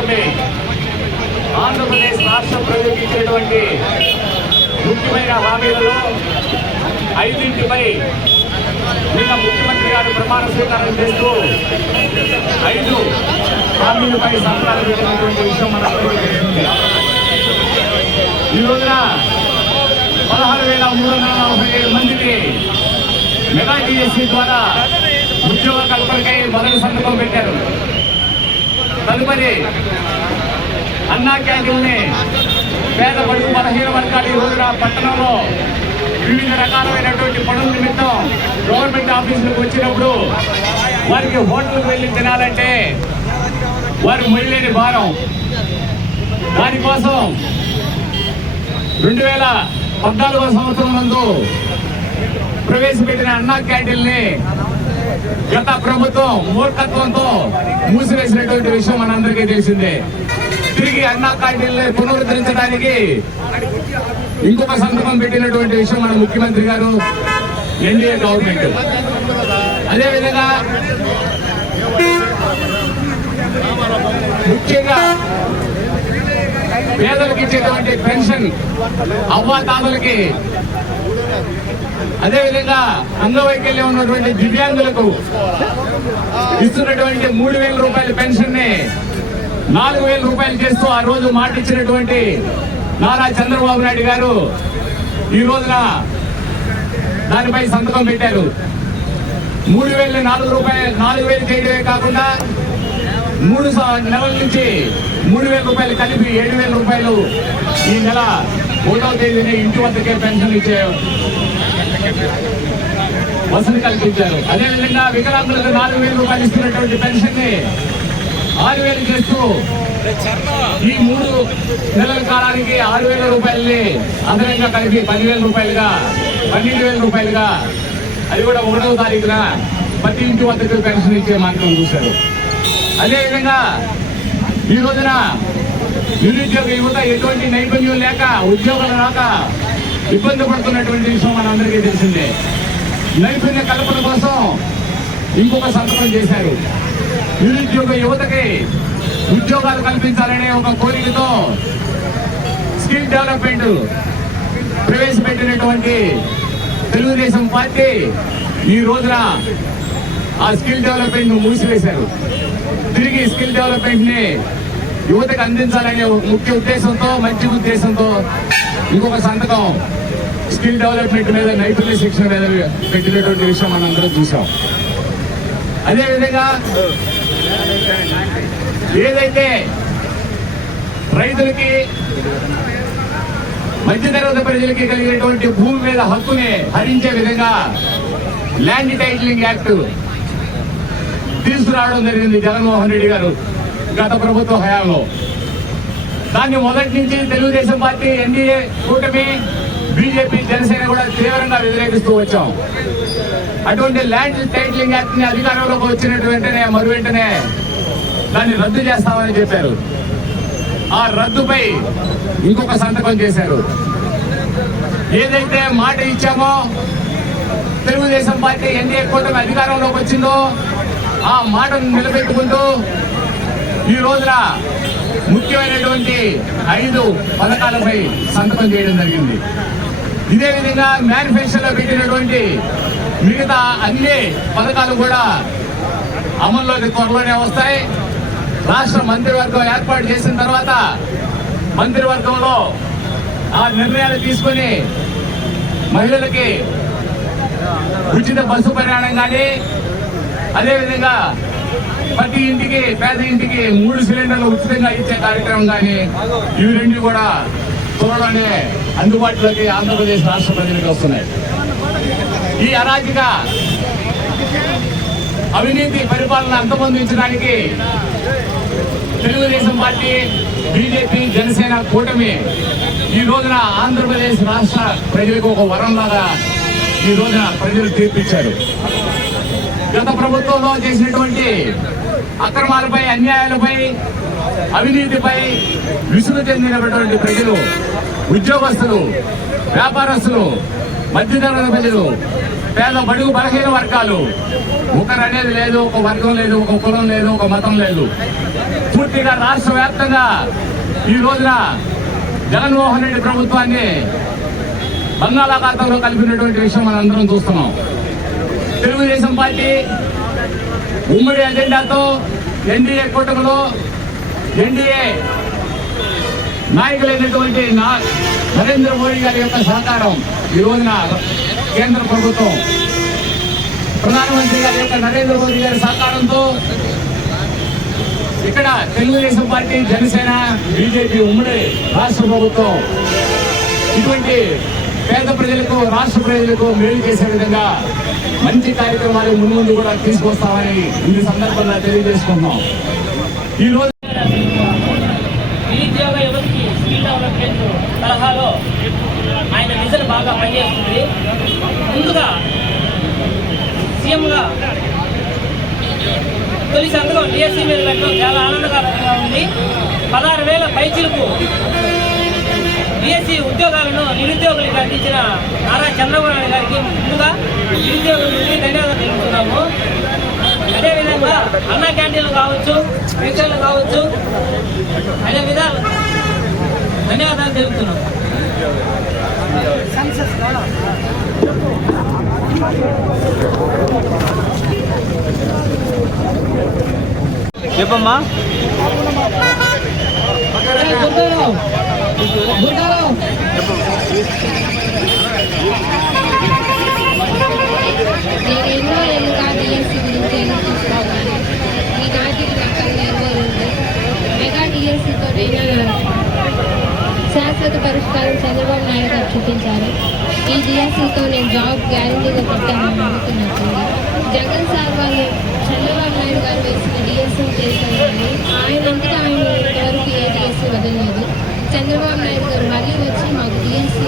కూటమి ఆంధ్రప్రదేశ్ రాష్ట్ర ప్రజలకు ఇచ్చినటువంటి ముఖ్యమైన హామీలలో 5ంటిపై నిన్న ముఖ్యమంత్రి గారు ప్రమాణ స్వీకారం చేస్తూ 5 హామీలపై సంతకాలు పెట్టినటువంటి విషయం మనందరికీ తెలిసింది. ఈ రోజున 16,347 మందికి మెగా డిఎస్సీ ద్వారా ఉద్యోగ కల్పనకై మొదటి సంతకం పెట్టారు. తదుపరి అన్నా క్యాంటీన్ని పేద బడుగు బలహీన వర్గాలు ఈ రోజున పట్టణంలో వివిధ రకాలైనటువంటి పనుల నిమిత్తం గవర్నమెంట్ ఆఫీసులకు వచ్చినప్పుడు వారికి హోటల్కి వెళ్ళి తినాలంటే వారు మొయ్యలేని భారం. దానికోసం 2014 సంవత్సరం నందు ప్రవేశపెట్టిన అన్నా క్యాంటీన్ని గత ప్రభుత్వం మూర్ఖత్వంతో మూసివేసినటువంటి విషయం మనందరికీ తెలిసిందే. తిరిగి అన్నా క్యాంటీన్ని పునరుద్ధరించడానికి ఇంకొక సంతకం పెట్టినటువంటి విషయం మన ముఖ్యమంత్రి గారు, ఎన్డీఏ గవర్నమెంట్. అదేవిధంగా ముఖ్యంగా పేదలకు ఇచ్చేటువంటి పెన్షన్ అవ్వాతాతలకి, అదేవిధంగా అంగవైకల్యం ఉన్నటువంటి దివ్యాంగులకు ఇస్తున్నటువంటి 3,000 రూపాయల పెన్షన్ ని 4,000 రూపాయలు చేస్తూ ఆ రోజు మాట ఇచ్చినటువంటి నారా చంద్రబాబు నాయుడు గారు ఈ రోజున దానిపై సంతకం పెట్టారు. 3,000 4,000 చేయడమే కాకుండా 3 నెలల నుంచి 3,000 రూపాయలు కలిపి 7,000 రూపాయలు ఈ నెల 1వ తేదీని ఇంటి వద్దకే పెన్షన్ ఇచ్చే వసతి కల్పించారు. అదేవిధంగా వికలాంగులకు 4,000 రూపాయలు ఇస్తున్నటువంటి పెన్షన్ ని 6,000 చేస్తూ ఈ 3 నెలల కాలానికి 6,000 రూపాయలని అదనంగా కలిపి 10,000 రూపాయలుగా 12,000 రూపాయలుగా అది కూడా 1వ తారీఖున ప్రతి ఇంటి వద్దకు పెన్షన్ ఇచ్చే మార్గం చూశారు. అదేవిధంగా ఈ రోజున నిరుద్యోగ యువత ఎటువంటి నైపుణ్యం లేక ఉద్యోగాలు రాక ఇబ్బంది పడుతున్నటువంటి విషయం మనందరికీ తెలిసిందే. నైపుణ్య కల్పన కోసం ఇంకొక సంతకం చేశారు. నిరుద్యోగ యువతకి ఉద్యోగాలు కల్పించాలనే ఒక కోరికతో స్కిల్ డెవలప్మెంట్ ప్రవేశపెట్టినటువంటి తెలుగుదేశం పార్టీ ఈ రోజున ఆ స్కిల్ డెవలప్మెంట్ ను మూసివేశారు. తిరిగి స్కిల్ డెవలప్మెంట్ ని యువతకు అందించాలనే ముఖ్య ఉద్దేశంతో, మంచి ఉద్దేశంతో ఇంకొక సంతకం స్కిల్ డెవలప్మెంట్ మీద, నైపుణ్య శిక్షణ మీద పెట్టినటువంటి విషయం మనం అందరం చూసాం. అదేవిధంగా ఏదైతే రైతులకి, మధ్యతరగతి ప్రజలకి కలిగినటువంటి భూమి మీద హక్కుని హరించే విధంగా ల్యాండ్ టైటిలింగ్ యాక్ట్ తీసుకురావడం జరిగింది జగన్మోహన్ రెడ్డి గారు గత ప్రభుత్వ హయాంలో. దాన్ని మొదటి నుంచి తెలుగుదేశం పార్టీ, ఎన్డీఏ కూటమి, బీజేపీ, జనసేన కూడా తీవ్రంగా వ్యతిరేకిస్తూ వచ్చాం. అటువంటి ల్యాండ్ టైటిలింగ్ యాక్ట్ ని అధికారంలోకి వచ్చినట్టు వెంటనే వెంటనే దాన్ని రద్దు చేస్తామని చెప్పారు. ఆ రద్దుపై ఇంకొక సంతకం చేశారు. ఏదైతే మాట ఇచ్చామో తెలుగుదేశం పార్టీ, ఎన్డీఏ కూటమి అధికారంలోకి వచ్చిందో ఆ మాటను నిలబెట్టుకుంటూ ఈ రోజున ముఖ్యమైనటువంటి 5 పథకాలపై సంతకం చేయడం జరిగింది. ఇదే విధంగా మేనిఫెస్టోలో పెట్టినటువంటి మిగతా అన్ని పథకాలు కూడా అమల్లోకి త్వరలోనే వస్తాయి. రాష్ట్ర మంత్రివర్గం ఏర్పాటు చేసిన తర్వాత మంత్రివర్గంలో ఆ నిర్ణయాలు తీసుకొని మహిళలకి ఉచిత బస్సు ప్రయాణం కానీ, అదేవిధంగా ప్రతి ఇంటికి, పేద ఇంటికి 3 సిలిండర్లు ఉచితంగా ఇచ్చే కార్యక్రమం కానీ, ఇవి 2 కూడా త్వరలోనే అందుబాటులోకి ఆంధ్రప్రదేశ్ రాష్ట్ర ప్రజలకు వస్తున్నాయి. ఈ అరాజక అవినీతి పరిపాలన అంతమొందించడానికి తెలుగుదేశం పార్టీ, బీజేపీ, జనసేన కూటమి ఈ రోజున ఆంధ్రప్రదేశ్ రాష్ట్ర ప్రజలకు ఒక వరంలాగా ఈ రోజున ప్రజలు తీర్పిచ్చారు. గత ప్రభుత్వంలో చేసినటువంటి అక్రమాలపై, అన్యాయాలపై, అవినీతిపై విసుగు చెందినటువంటి ప్రజలు, ఉద్యోగస్తులు, వ్యాపారస్తులు, మధ్యతరగతి ప్రజలు పేద బడుగు బలహీన వర్గాలు ఒకరు అనేది లేదు, ఒక వర్గం లేదు, ఒక కులం లేదు, ఒక మతం లేదు. పూర్తిగా రాష్ట్ర వ్యాప్తంగా ఈ రోజున జగన్మోహన్ రెడ్డి ప్రభుత్వాన్ని బంగాళాఖాతంలో కలిపినటువంటి విషయం మనందరం చూస్తున్నాం. తెలుగుదేశం పార్టీ ఉమ్మడి ఎజెండాతో ఎన్డీఏ కూటమిలో ఎన్డీఏ నాయకులైనటువంటి నరేంద్ర మోడీ గారి యొక్క సహకారం ఈ రోజున కేంద్ర ప్రభుత్వం ప్రధానమంత్రి గారి యొక్క నరేంద్ర మోడీ గారి సహకారంతో ఇక్కడ తెలుగుదేశం పార్టీ, జనసేన, బీజేపీ ఉమ్మడి రాష్ట్ర ప్రభుత్వం ఇటువంటి పేద ప్రజలకు, రాష్ట్ర ప్రజలకు మేలు చేసే విధంగా మంచి కార్యక్రమాలు ముందు కూడా తీసుకొస్తామని ఈ సందర్భంగా తెలియజేసుకుంటున్నాం. ఈ రోజు నిరుద్యోగ యువతకి స్కిల్ డెవలప్మెంట్ తరహాలో ఆయన విజన్ బాగా పనిచేస్తుంది. ముందుగా సీఎంగా తొలి సంతకం డిఎస్సీ మీద పెట్టడం చాలా ఆనందకరంగా ఉంది. 16,000 పైచిలకు డిఎస్సీ ఉద్యోగాలను నిరుద్యోగులకు అందించిన నారా చంద్రబాబు నాయుడు గారికి ముందుగా నిరుద్యోగుల నుండి ధన్యవాదాలు తెలుపుతున్నాము. అదేవిధంగా అన్న క్యాంటీన్లు కావచ్చు, పెన్షన్లు కావచ్చు, అనే విధాలు ధన్యవాదాలు తెలుపుతున్నాం. చెప్పమ్మా. నేను ఎన్నో ఏళ్ళుగా డిఎస్సీ గురించి ఎదురు చూసుకోవాలి. ఈనాటికి నాకు నెరవేరింది. మెగా డిఎస్సీతో శాశ్వత పరిష్కారం చంద్రబాబు నాయుడు గారు చూపించారు. ఈ డిఎస్సీతో నేను జాబ్ గ్యారంటీగా పెట్టానని నమ్ముతున్నట్టుంది. జగన్ సార్ వాళ్ళు చంద్రబాబు నాయుడు గారు వేసిన డిఎస్సీ చేశారని ఆయనంతటా ఆయన ఇంతవరకు ఏ డిఎస్సీ వదలలేదు. చంద్రబాబు నాయుడు గారు మళ్ళీ వచ్చి మాకు డిఎస్సీ